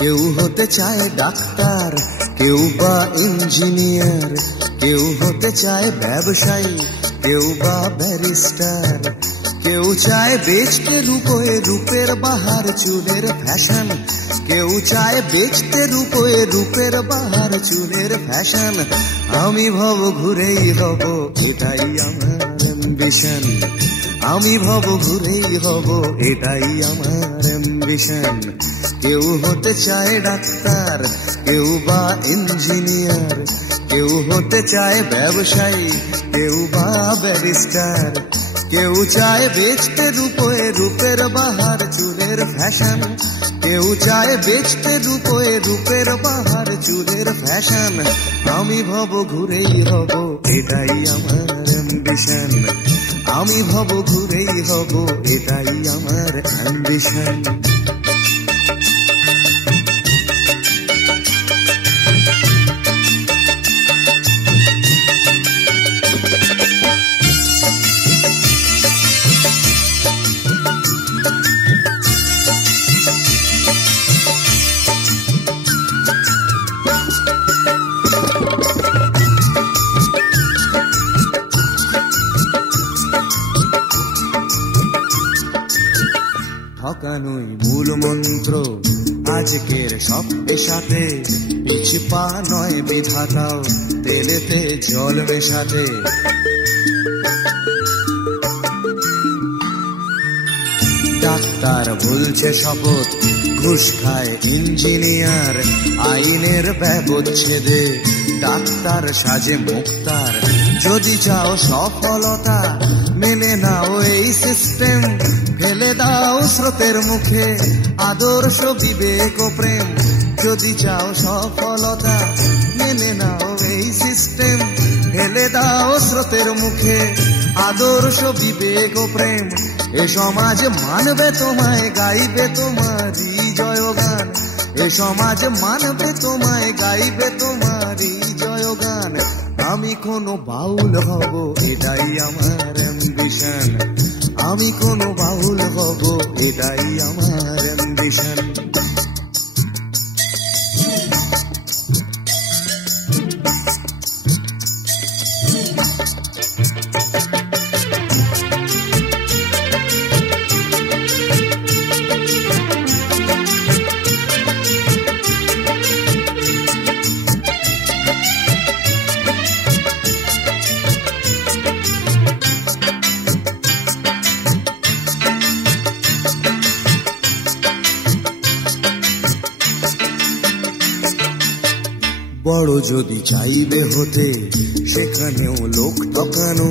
কেউ হতে চায় ডাক্তার, কেউ বা ইঞ্জিনিয়ার, কেউ হতে চায় ব্যবসায়ী, কেউ বা ব্যারিস্টার, কেউ চায় বেচতে রূপে রূপের বাহার চুলের ফ্যাশন, কেউ চায় বেচতে রূপে রূপের বাহার চুলের ফ্যাশন। আমি ভব ঘুরেই হব, এটাই আমার অ্যাম্বিশন। আমি ভব ঘুরেই হব, এটাই আমার অ্যাম্বিশন। কেউ হতে চায় ডাক্তার, কেউ বা ইঞ্জিনিয়ার, কেউ হতে চায় ব্যবসায়ী, কেউ বা ব্যারিস্টার, কেউ চায় বেচতে রূপে রূপের বাহার চুলের ফ্যাশন, কেউ চায় বেচতে রূপে রূপের বাহার চুলের ফ্যাশন। আমি ভব ঘুরেই হব, এটাই আমার অ্যাম্বিশন। আমি ভব ঘুরেই হব, এটাই আমার অ্যাম্বিশন। ঠকানোই মূল মন্ত্র আজকের সব পেশাতে, পিছু পা নয় বিধাতাও তেলেতে জল মেশাতে। ডাক্তার বলছে শপথ, ঘুষ খায় ইঞ্জিনিয়ার, আইনের ব্যবচ্ছেদে ডাক্তার সাজে মুক্তার। যদি চাও সফলতা মেনে নাও এই সিস্টেম, ফেলে দাও স্রোতের মুখে আদর্শ বিবেক ও প্রেম। যদি চাও সফলতা মেনে নাও এই সিস্টেম, ফেলে দাও স্রোতের মুখে আদর্শ বিবেক ও প্রেম। এ সমাজ মানবে তোমায়, গাইবে তোমারই জয়গান। এ সমাজ মানবে তোমায়, গাইবে তোমারই জয়গান। আমি কোনো বাউল হব, এটাই আমার অ্যাম্বিশন। আমি কোনো বাউল হব, এটাই আমার অ্যাম্বিশন। বড় যদি চাইবে হতে, সেখানেও লোক ঠকানো,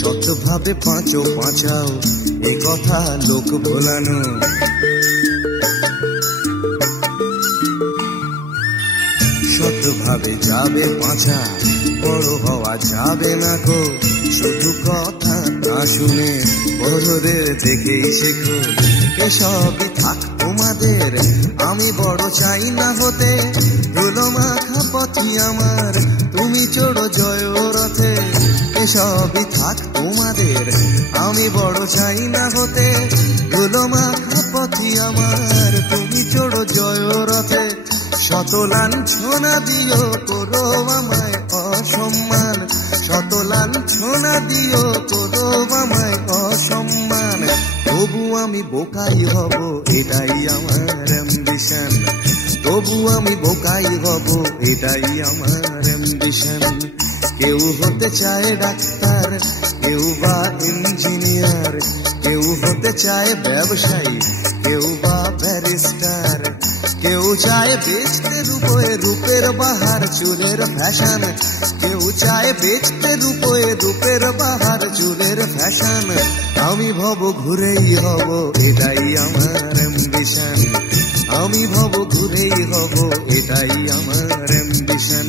সৎভাবে পাঁচো পাঁচাও, এ কথা লোক ভোলানো। সৎভাবে যাবে পাঁচা, বড় হওয়া যাবে না গো। শুধু কথা না শুনে বড়দের দেখেই শেখো। এসবই থাক তোমাদের, আমি বড় চাই না হতে। ধুলো মাখা পথি আমার, তুমি চড়ো জয় রথে। এসবই থাক তোমাদের, আমি বড় চাই না হতে। ধুলো মাখা পথি আমার, তুমি চড়ো জয় রথে। শত লাঞ্ছনা দিও করো আমায় অসম্মান, শত লাঞ্ছনা দিও করো আমায় অসম্মান। তবু আমি বোকাই হব, এটাই আমার অ্যাম্বিশন। তবু আমি বোকাই হব, এটাই আমার অ্যাম্বিশন। কেউ হতে চায় ডাক্তার, কেউ বা ইঞ্জিনিয়ার, কেউ হতে চায় ব্যবসায়ী, কেউ বা ব্যারিস্টার, কেউ কেউ চায় বেচতে রূপে রূপের বাহার চুলের ফ্যাশন, কেউ চায় বেচতে রূপে রূপের বাহার চুলের ফ্যাশন। আমি ভব ঘুরেই হব, এটাই আমার অ্যাম্বিশন। আমি ভব ঘুরেই হব, এটাই আমার অ্যাম্বিশন।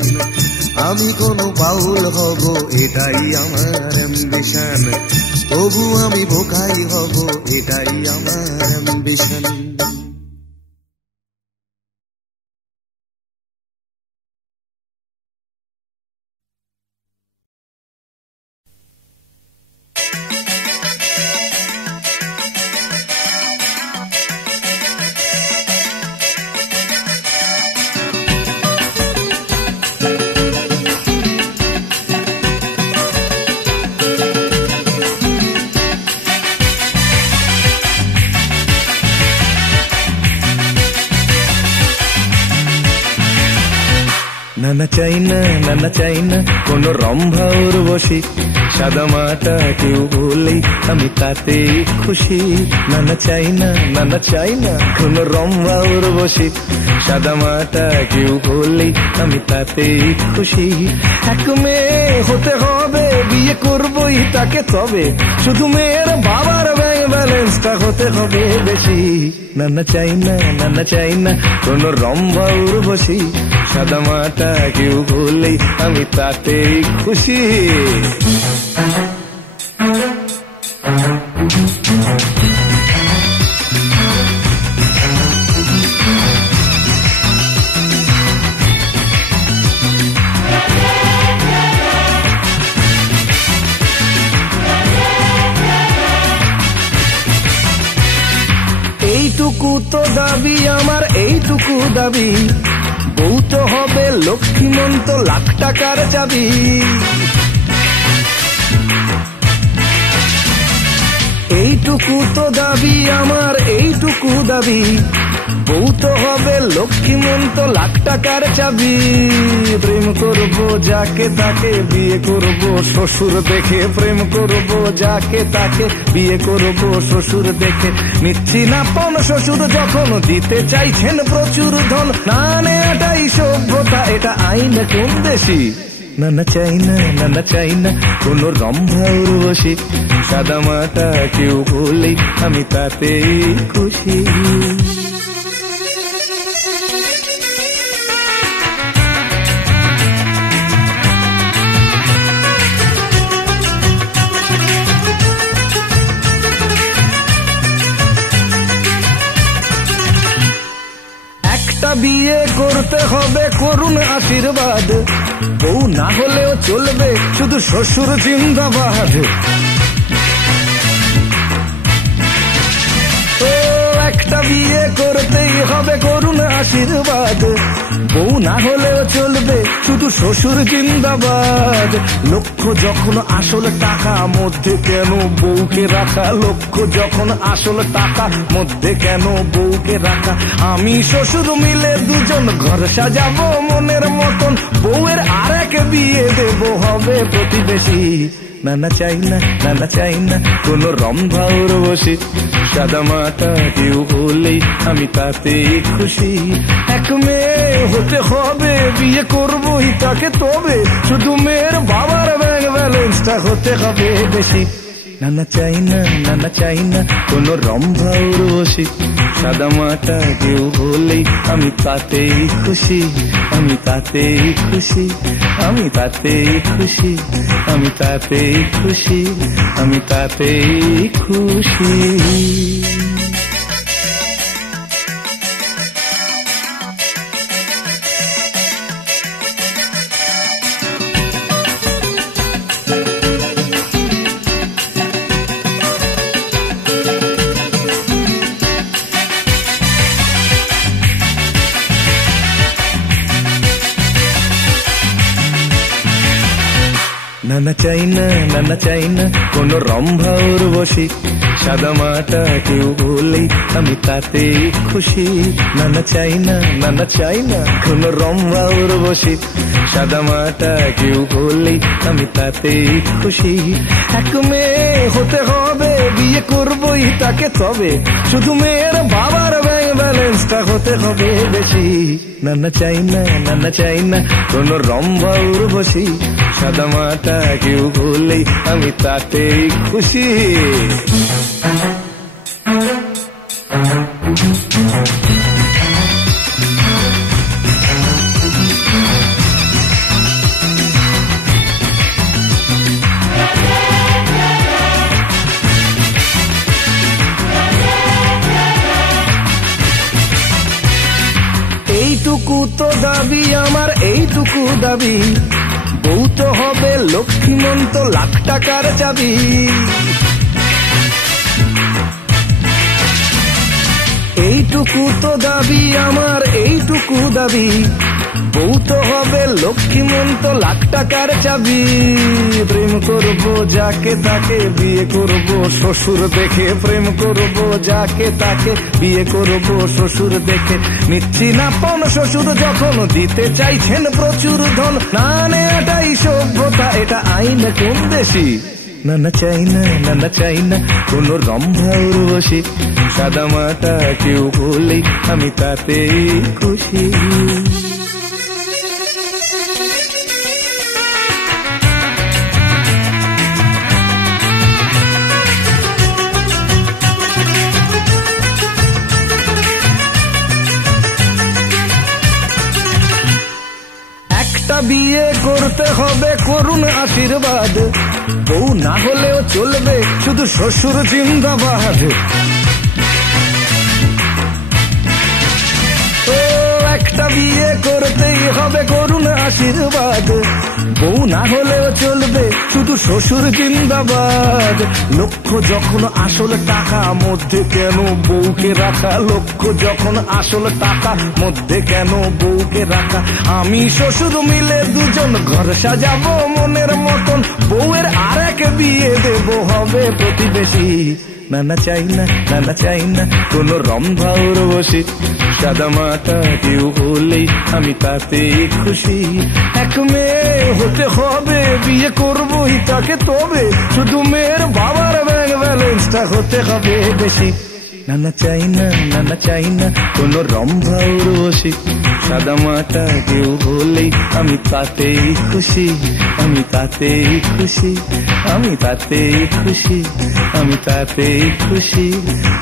আমি কোনো বাউল হব, এটাই আমার অ্যাম্বিশন। তবু আমি বোকাই হব, এটাই আমার অ্যাম্বিশন। নানা চাই না, নানা চাই না কোনো রম্ভা উর্বশী, সাদা মাটা কেউ বলেই আমি তাতেই খুশি। নানা চাই না, নানা চাই না কোনো রম্ভা উর্বশী, সাদা মাটা কেউ বলেই আমি তাতেই খুশি। এক মেয়ে হতে হবে, বিয়ে করবই তাকে, তবে শুধু মেয়ের বাবার ব্যাংক ব্যালেন্সটা হতে হবে বেশি। নানা চাই না, নানা চাই না কোনো রম্ভা উর্বশী, সাদা মাটা কেউ বলেই আমি তাতেই খুশি। এইটুকু তো দাবি আমার, এইটুকু দাবি, বউ তো হবে লক্ষ্মীমন্ত, লাখ টাকার চাবি। এইটুকু তো দাবি আমার, এইটুকু দাবি, বউ তো হবে লক্ষ্মীমন্ত, লাখ টাকার চাবি। প্রেম করবো যাকে তাকে, বিয়ে করবো শ্বশুর দেখে। প্রেম করবো যাকে তাকে, বিয়ে করবো শ্বশুর দেখে। নিচ্ছি না পণ শ্বশুর যখন, দিতে চাইছেন প্রচুর ধন। না নেয়াটাই সভ্যতা, এটা আইন কোন দেশি। নানা চাই না, নানা চাই না কোনো রম্ভা উর্বশী, সাদা মাটা কেউ বলেই আমি তাতেই খুশি। বিয়ে করতে হবে করুণ আশীর্বাদ, বউ না হলেও চলবে শুধু শ্বশুর জিন্দাবাদ। একটা বিয়ে করতেই হবে করুণ আশীর্বাদ, বউ না হলেও চলবে শুধু শ্বশুর জিন্দাবাদ। লক্ষ্য যখন আসল টাকা, মধ্যে কেন বউকে রাখা? লক্ষ্য যখন আসল টাকা, মধ্যে কেন বউকে রাখা? আমি শ্বশুর মিলে দুজন ঘর সাজাবো মনের মতন, বউয়ের আর এক বিয়ে দেব হবে প্রতিবেশী। নানা চাই না, নানা চাই না কোনো রম্ভা উর্বশী, সাদা মাটা কেউ বলেই আমি তাতেই খুশি। এক মেয়ে হতে হবে, বিয়ে করবোই তাকে, তবে শুধু মেয়ের বাবার ব্যাংক ব্যালেন্সটা হতে হবে বেশি। নানা চাই না, নানা চাই না কোনো রম্ভা উর্বশী, সাদা মাটা কেউ বলেই আমি তাতেই খুশি। আমি তাতেই খুশি, আমি তাতেই খুশি, আমি তাতেই খুশি, আমি তাতেই খুশি। নানা চাই না, নানা চাই না কোনো রম্ভা উর্বশী, সাদা মাটা কেউ বলেই আমি তাতেই খুশি। নানা চাই না, নানা চাই না কোনো রম্ভা উর্বশী, সাদা মাটা কেউ বলেই আমি তাতেই খুশি। এক মেয়ে হতে হবে, বিয়ে করবোই তাকে, তবে শুধু মেয়ের বাবার ব্যাংক ব্যালেন্সটা হতে হবে বেশি। না না চাই না, না না চাই না কোনো রম্ভা উর্বশী, সাদা মাটা কেউ বললেই আমি তাতেই খুশি। এইটুকু তো দাবি আমার, এইটুকু দাবি, বউ তো হবে লক্ষ্মীমন্ত, লাখ টাকার চাবি। এইটুকু তো দাবি আমার, এইটুকু দাবি, বউ তো হবে লক্ষ্মীমন্ত, লাখ টাকার চাবি। প্রেম করবো যাকে তাকে, বিয়ে করবো শ্বশুর দেখে। প্রেম করবো যাকে তাকে, বিয়ে করবো শ্বশুর দেখে। নিচ্ছি না পণ শ্বশুর যখন দিতে চাইছেন প্রচুর ধন। না নেয়াটাই সভ্যতা, এটা আইন কোন দেশি। না না চাই না, না না চাই না কোনো রম্ভা উর্বশী, সাদা মাটা কেউ বললেই আমি তাতেই খুশি। একটা বিয়ে করতে হবে করুণ আশীর্বাদ, বউ না হলেও চলবে শুধু শ্বশুর জিন্দাবাদ। ও একটা বিয়ে করতেই হবে করুণ আশীর্বাদ, বউ না হলেও চলবে শুধু শ্বশুর জিন্দাবাদ। লক্ষ্য যখন আসল টাকা, মধ্যে কেন বউকে রাখা? লক্ষ্য যখন আসল টাকা, মধ্যে কেন বউকে রাখা? আমি শ্বশুর মিলে দুজন ঘর সাজাবো মনের মতন, বউয়ের আর এক বিয়ে দেব হবে প্রতিবেশী। না না চাই না, না না চাই না কোনো রম্ভা উর্বশী, সাদা মাটা কেউ বললেই আমি তাতেই খুশি। এক মেয়ে হতে হবে, বিয়ে করবোই তাকে, তবে শুধু মেয়ের বাবার ব্যাংক ব্যালেন্সটা হতে হবে বেশি। না না চাই না, না না চাই না কোনো রম্ভা উর্বশী, সাদা মাটা কেউ বললেই আমি তাতেই খুশি। আমি তাতেই খুশি, আমি তাতেই খুশি, আমি তাতেই খুশি,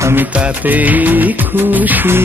আমি তাতেই খুশি।